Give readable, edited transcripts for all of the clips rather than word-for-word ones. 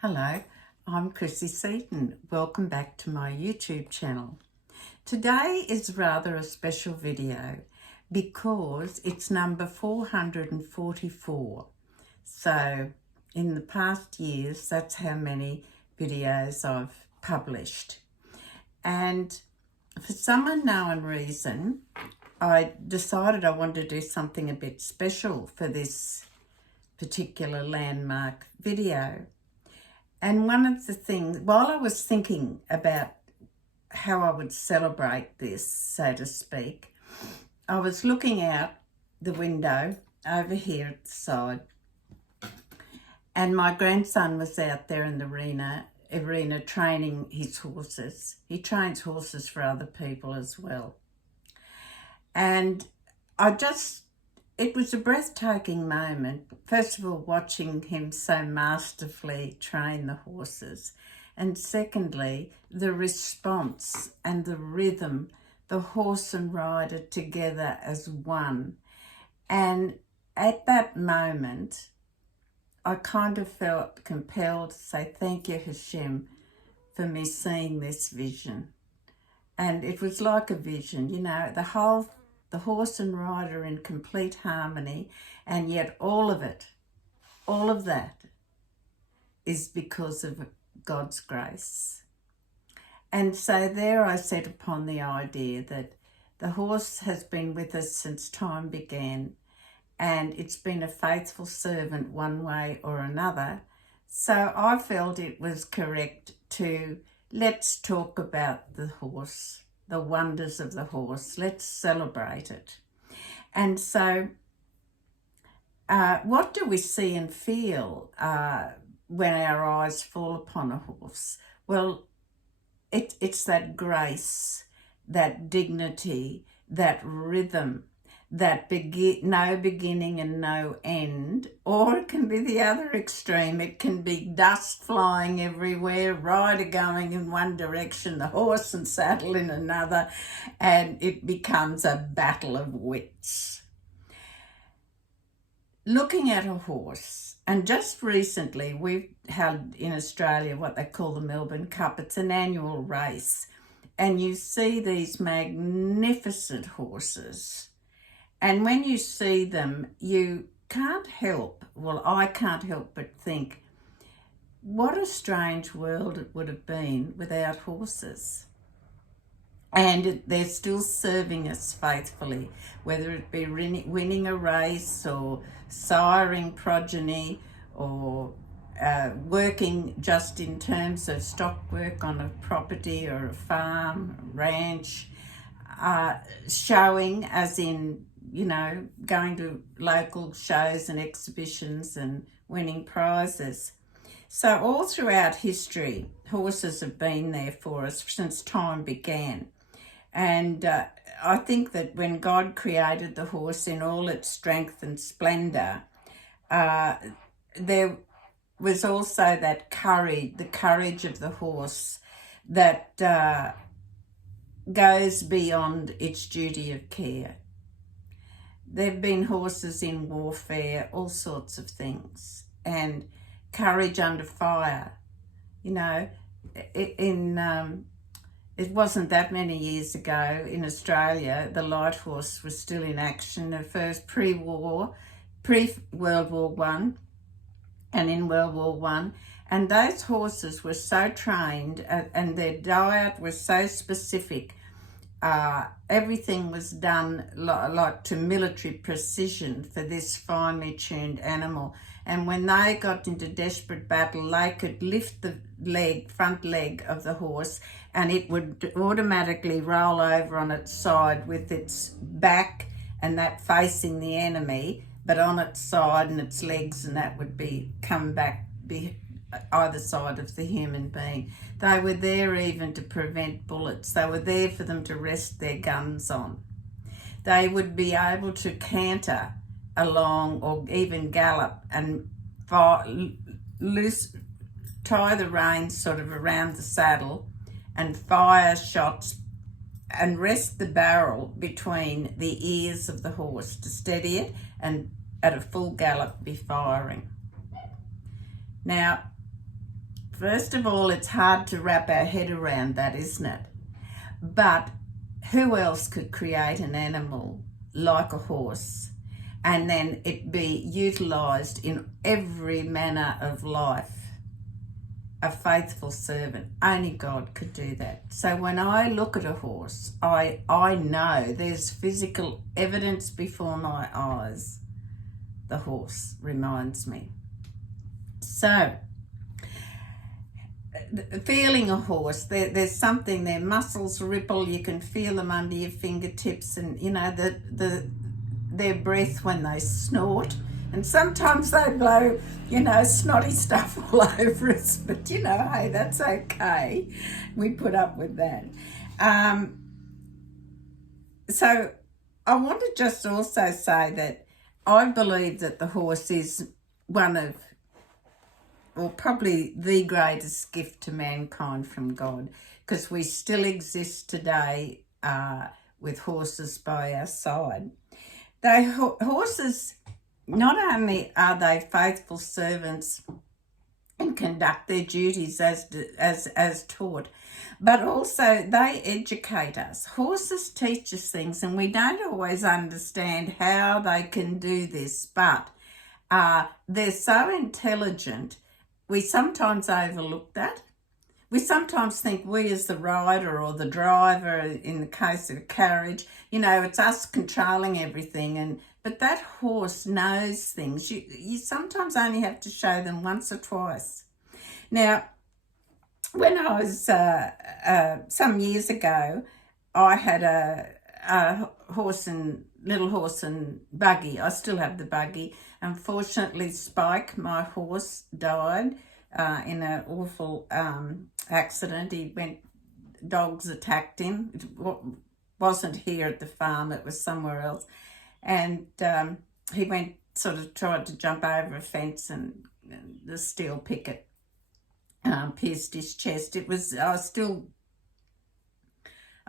Hello, I'm Chrissy Seaton. Welcome back to my YouTube channel. Today is rather a special video because it's number 444. So in the past years, that's how many videos I've published. And for some unknown reason, I decided I wanted to do something a bit special for this particular landmark video. And one of the things, while I was thinking about how I would celebrate this, so to speak, I was looking out the window over here at the side, and my grandson was out there in the arena training his horses. He trains horses for other people as well. And it was a breathtaking moment. First of all, watching him so masterfully train the horses. And secondly, the response and the rhythm, the horse and rider together as one. And at that moment, I kind of felt compelled to say, thank you, Hashem, for me seeing this vision. And it was like a vision, the horse and rider in complete harmony, and yet all of that is because of God's grace. And so there I set upon the idea that the horse has been with us since time began, and it's been a faithful servant one way or another. So I felt it was correct to let's talk about the horse, the wonders of the horse. Let's celebrate it. And so what do we see and feel when our eyes fall upon a horse? Well, it's that grace, that dignity, that rhythm, that no beginning and no end. Or it can be the other extreme. It can be dust flying everywhere, rider going in one direction, the horse and saddle in another, and it becomes a battle of wits. Looking at a horse, and just recently we've held in Australia what they call the Melbourne Cup. It's an annual race, and you see these magnificent horses. And when you see them, you can't help, I can't help but think, what a strange world it would have been without horses. And they're still serving us faithfully, whether it be winning a race or siring progeny or working just in terms of stock work on a property or a farm, a ranch, showing as in, going to local shows and exhibitions and winning prizes. So all throughout history, horses have been there for us since time began. And I think that when God created the horse in all its strength and splendour, there was also that courage, the courage of the horse that goes beyond its duty of care. There have been horses in warfare, all sorts of things, and courage under fire. It wasn't that many years ago in Australia, the light horse was still in action, the first pre-World War One, and in World War One. And those horses were so trained and their diet was so specific. Everything was done like to military precision for this finely tuned animal. And when they got into desperate battle, they could lift the front leg of the horse, and it would automatically roll over on its side with its back and that facing the enemy, but on its side, and its legs and that would come back either side of the human being. They were there even to prevent bullets. They were there for them to rest their guns on. They would be able to canter along or even gallop and tie the reins sort of around the saddle and fire shots and rest the barrel between the ears of the horse to steady it and at a full gallop be firing. Now, First of all, it's hard to wrap our head around that, isn't it? But who else could create an animal like a horse and then it be utilised in every manner of life? A faithful servant. Only God could do that. So when I look at a horse, I know there's physical evidence before my eyes. The horse reminds me. So, feeling a horse, there's something, their muscles ripple, you can feel them under your fingertips, and you know their breath when they snort, and sometimes they blow, you know, snotty stuff all over us, but you know, hey, that's okay, we put up with that. So I want to just also say that I believe that the horse is one of, well, probably the greatest gift to mankind from God, because we still exist today with horses by our side. Horses, not only are they faithful servants and conduct their duties as taught, but also they educate us. Horses teach us things, and we don't always understand how they can do this, but they're so intelligent. We sometimes overlook that. We sometimes think we as the rider or the driver, in the case of a carriage, you know, it's us controlling everything. But that horse knows things. You sometimes only have to show them once or twice. Now, when I was, some years ago, I had a little horse and buggy. I still have the buggy. Unfortunately, Spike, my horse, died in an awful accident. Dogs attacked him. It wasn't here at the farm, it was somewhere else. And he tried to jump over a fence, and the steel picket pierced his chest. I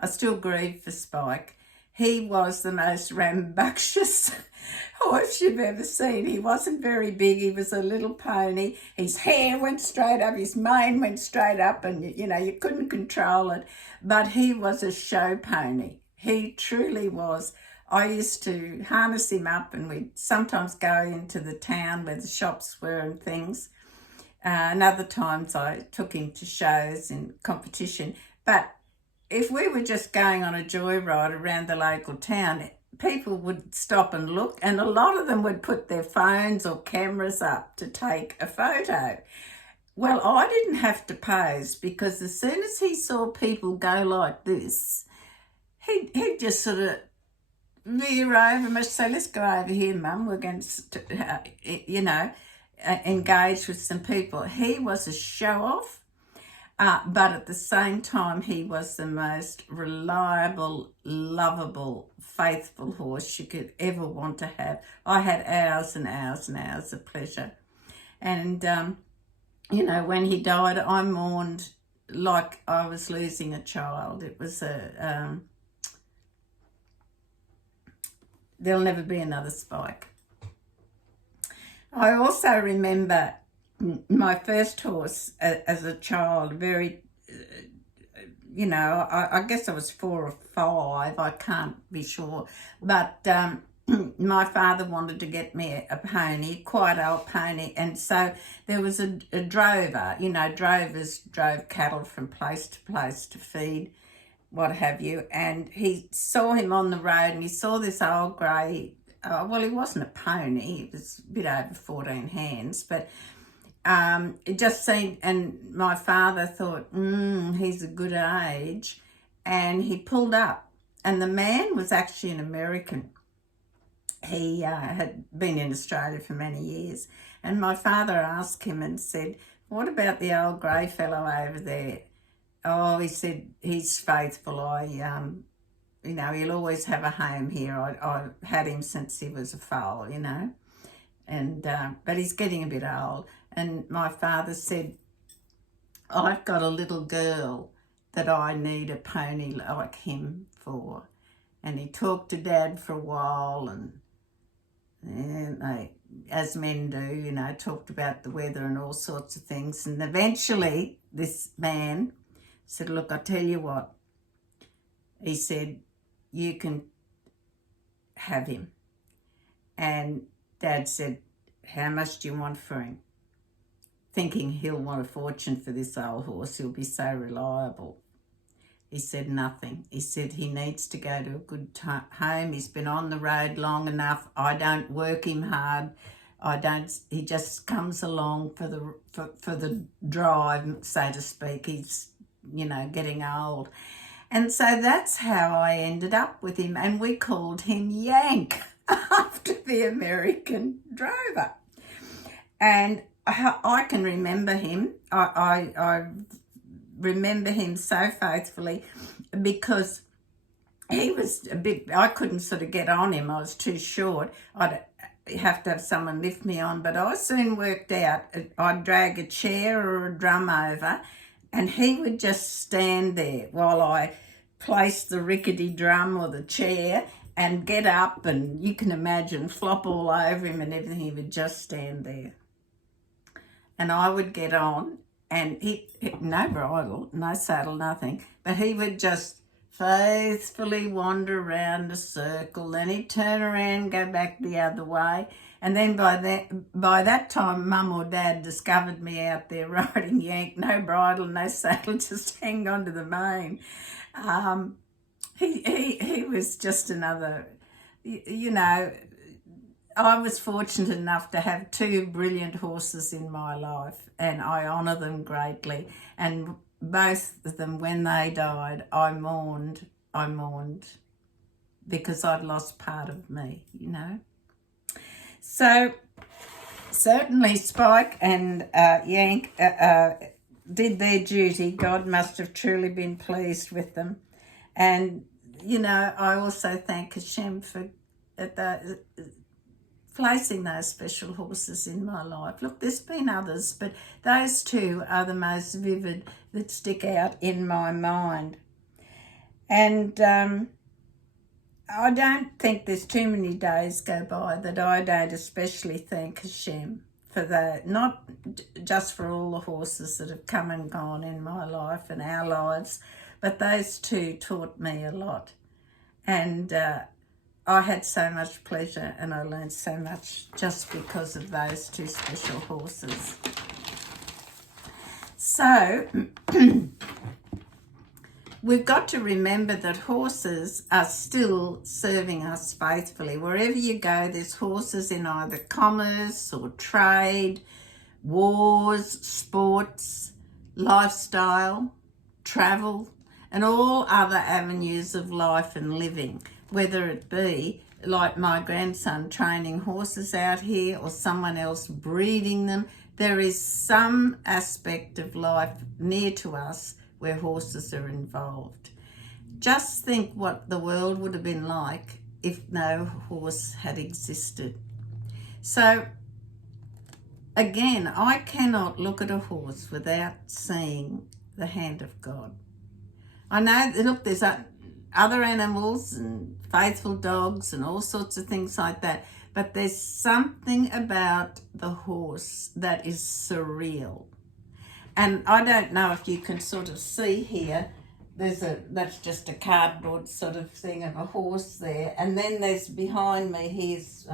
still grieve for Spike. He was the most rambunctious horse you've ever seen. He wasn't very big. He was a little pony. His hair went straight up. His mane went straight up, and, you know, you couldn't control it. But he was a show pony. He truly was. I used to harness him up, and we'd sometimes go into the town where the shops were and things. And other times I took him to shows and competition. But if we were just going on a joyride around the local town, people would stop and look, and a lot of them would put their phones or cameras up to take a photo. Well, I didn't have to pose, because as soon as he saw people go like this, he'd just sort of veer over and say, let's go over here, Mum, we're going to, engage with some people. He was a show-off. But at the same time, he was the most reliable, lovable, faithful horse you could ever want to have. I had hours and hours and hours of pleasure. And, when he died, I mourned like I was losing a child. It was there'll never be another Spike. I also remember my first horse as a child, very, I guess I was 4 or 5, I can't be sure. But my father wanted to get me a pony, quite old pony. And so there was a drover, drovers drove cattle from place to place to feed, what have you. And he saw him on the road, and he saw this old grey, he wasn't a pony, he was a bit over 14 hands, but it just seemed, and my father thought, he's a good age, and he pulled up, and the man was actually an American. He had been in Australia for many years, and my father asked him and said, what about the old grey fellow over there? Oh, he said, he's faithful. He'll always have a home here. I've had him since he was a foal, and but he's getting a bit old. And my father said, I've got a little girl that I need a pony like him for. And he talked to Dad for a while, and they as men do, you know, talked about the weather and all sorts of things. And eventually this man said, look, I tell you what, he said, you can have him. And Dad said, how much do you want for him? Thinking he'll want a fortune for this old horse, he'll be so reliable. He said nothing. He said he needs to go to a good home. He's been on the road long enough. I don't work him hard. He just comes along for the drive, so to speak. He's, you know, getting old. And so that's how I ended up with him. And we called him Yank after the American drover. And I can remember him. I remember him so faithfully because he was a bit, I couldn't sort of get on him. I was too short. I'd have to have someone lift me on, but I soon worked out I'd drag a chair or a drum over and he would just stand there while I placed the rickety drum or the chair and get up, and you can imagine flop all over him and everything. He would just stand there. And I would get on, and he no bridle, no saddle, nothing, but he would just faithfully wander around a circle. Then he'd turn around and go back the other way. And then by that time, Mum or Dad discovered me out there riding Yank, no bridle, no saddle, just hang on to the mane. He was just another, you know, I was fortunate enough to have two brilliant horses in my life, and I honour them greatly. And both of them, when they died, I mourned because I'd lost part of me, you know. So certainly Spike and Yank did their duty. God must have truly been pleased with them. And, you know, I also thank Hashem for placing those special horses in my life. Look, there's been others, but those two are the most vivid that stick out in my mind. And I don't think there's too many days go by that I don't especially thank Hashem for that, not just for all the horses that have come and gone in my life and our lives, but those two taught me a lot. And I had so much pleasure and I learned so much just because of those two special horses. So we've got to remember that horses are still serving us faithfully. Wherever you go, there's horses in either commerce or trade, wars, sports, lifestyle, travel, and all other avenues of life and living, whether it be like my grandson training horses out here or someone else breeding them. There is some aspect of life near to us where horses are involved. Just think what the world would have been like if no horse had existed. So again, I cannot look at a horse without seeing the hand of God. I know, look, there's other animals and faithful dogs and all sorts of things like that, but there's something about the horse that is surreal. And I don't know if you can sort of see here, that's just a cardboard sort of thing of a horse there, and then there's behind me, here's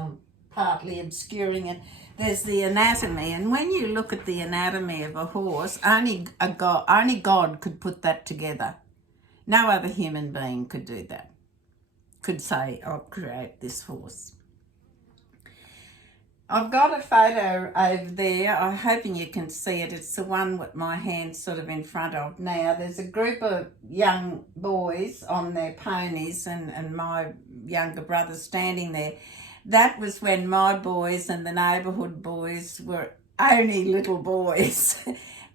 partly obscuring it, there's the anatomy. And when you look at the anatomy of a horse, only God could put that together. No other human being could do that, could say, I'll create this horse. I've got a photo over there. I'm hoping you can see it. It's the one with my hand sort of in front of now. There's a group of young boys on their ponies and my younger brother standing there. That was when my boys and the neighbourhood boys were only little boys.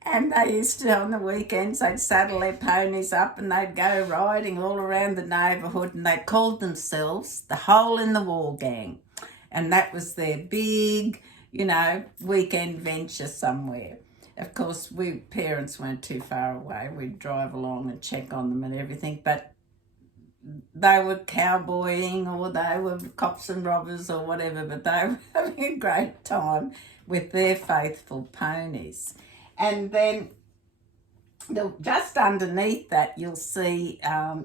And they used to, on the weekends, they'd saddle their ponies up and they'd go riding all around the neighbourhood, and they called themselves the Hole in the Wall Gang. And that was their big, you know, weekend venture somewhere. Of course, we parents weren't too far away. We'd drive along and check on them and everything. But they were cowboying or they were cops and robbers or whatever, but they were having a great time with their faithful ponies. And then just underneath that, you'll see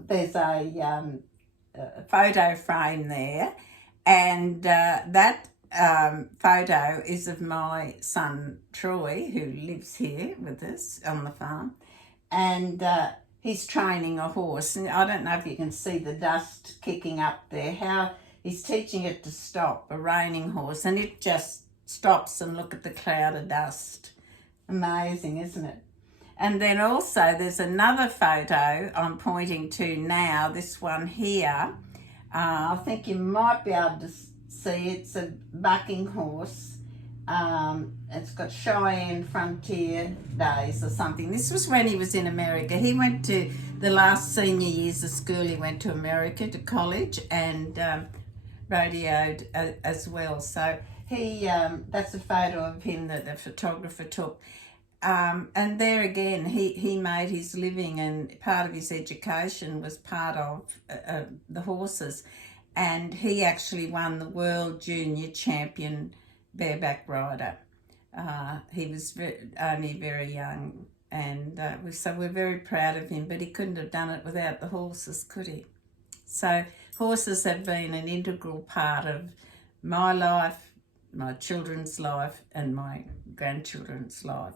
there's a photo frame there, and that photo is of my son Troy, who lives here with us on the farm, and he's training a horse. And I don't know if you can see the dust kicking up there, how he's teaching it to stop, a reining horse, and it just stops, and look at the cloud of dust. Amazing, isn't it? And then also there's another photo I'm pointing to now, this one here. I think you might be able to see it's a bucking horse. It's got Cheyenne Frontier Days or something. This was when he was in America. He went to the last senior years of school, he went to America, to college, and rodeoed as well. So he, that's a photo of him that the photographer took. And there again, he made his living, and part of his education was part of the horses. And he actually won the World Junior Champion bareback rider. He was only very young, and so we're very proud of him, but he couldn't have done it without the horses, could he? So horses have been an integral part of my life, my children's life, and my grandchildren's life.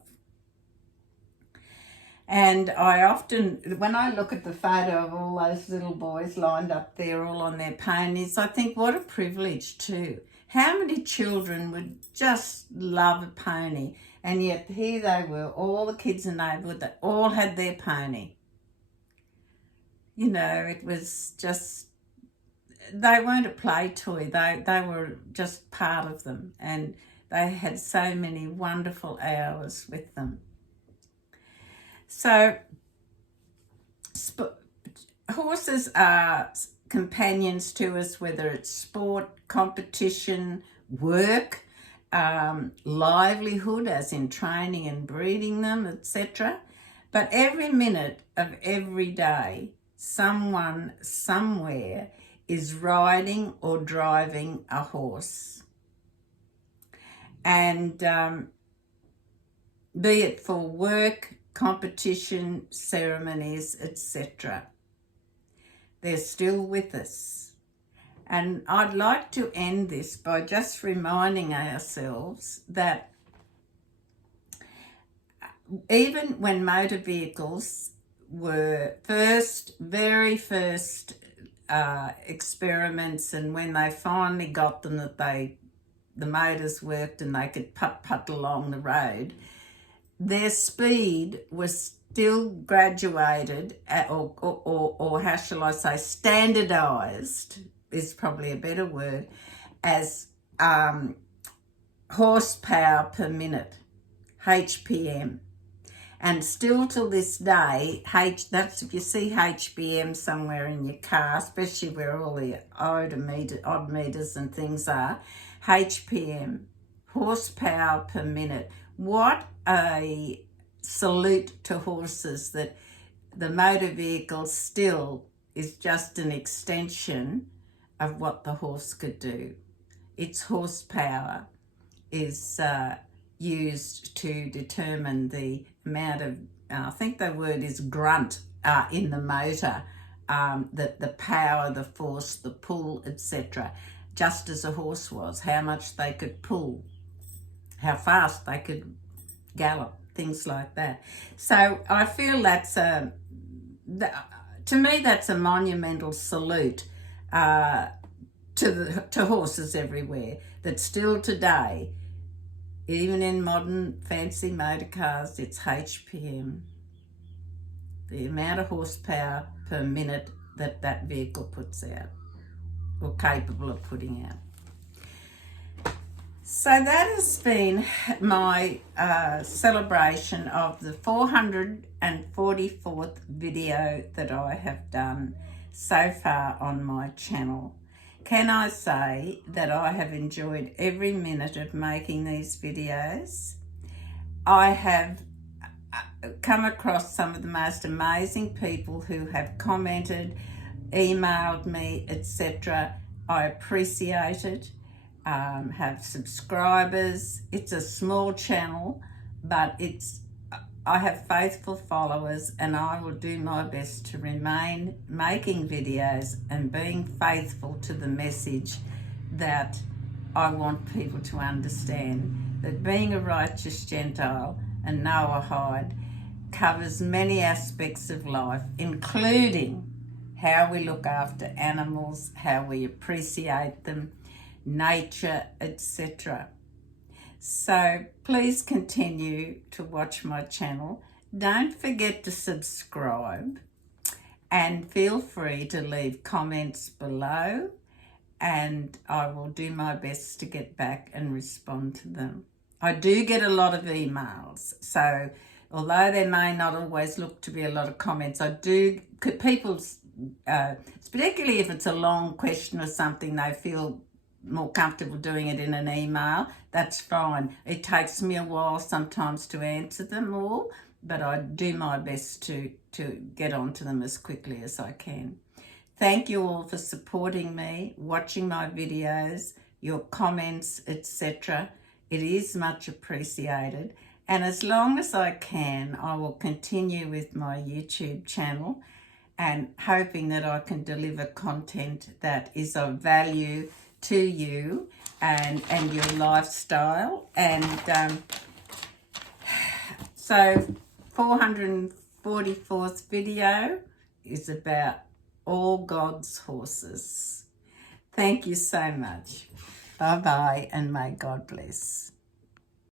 And I often, when I look at the photo of all those little boys lined up there all on their ponies, I think what a privilege too. How many children would just love a pony? And yet here they were, all the kids in the neighbourhood that all had their pony. You know, it was just, they weren't a play toy. They were just part of them. And they had so many wonderful hours with them. So horses are companions to us, whether it's sport, competition, work, livelihood, as in training and breeding them, etc. But every minute of every day, someone somewhere is riding or driving a horse. And be it for work, competition, ceremonies, etc. They're still with us. And I'd like to end this by just reminding ourselves that even when motor vehicles were very first experiments, and when they finally got them that the motors worked and they could putt along the road, their speed was still graduated or how shall I say, standardised is probably a better word, as horsepower per minute, HPM. And still till this day, that's if you see HPM somewhere in your car, especially where all the odd meters and things are, HPM, horsepower per minute. What a salute to horses, that the motor vehicle still is just an extension of what the horse could do. Its horsepower is used to determine the amount of, I think the word is grunt in the motor, the power, the force, the pull, etc. Just as a horse was, how much they could pull, how fast they could gallop, things like that. So I feel that's to me that's a monumental salute to horses everywhere, that still today, even in modern fancy motor cars, it's HPM, the amount of horsepower per minute that vehicle puts out, or capable of putting out. So that has been my celebration of the 444th video that I have done so far on my channel. Can I say that I have enjoyed every minute of making these videos? I have come across some of the most amazing people who have commented emailed me, etc. I appreciate it. Have subscribers. It's a small channel, but I have faithful followers, and I will do my best to remain making videos and being faithful to the message that I want people to understand, that being a righteous Gentile and Noahide covers many aspects of life, including how we look after animals, how we appreciate them, nature, etc. So please continue to watch my channel. Don't forget to subscribe, and feel free to leave comments below, and I will do my best to get back and respond to them. I do get a lot of emails, so although there may not always look to be a lot of comments, I do, particularly if it's a long question or something, they feel more comfortable doing it in an email, that's fine. It takes me a while sometimes to answer them all, but I do my best to get onto them as quickly as I can. Thank you all for supporting me, watching my videos, your comments, etc. It is much appreciated. And as long as I can, I will continue with my YouTube channel, and hoping that I can deliver content that is of value to you and your lifestyle. And so 444th video is about all God's horses. Thank you so much. Bye-bye, and may God bless.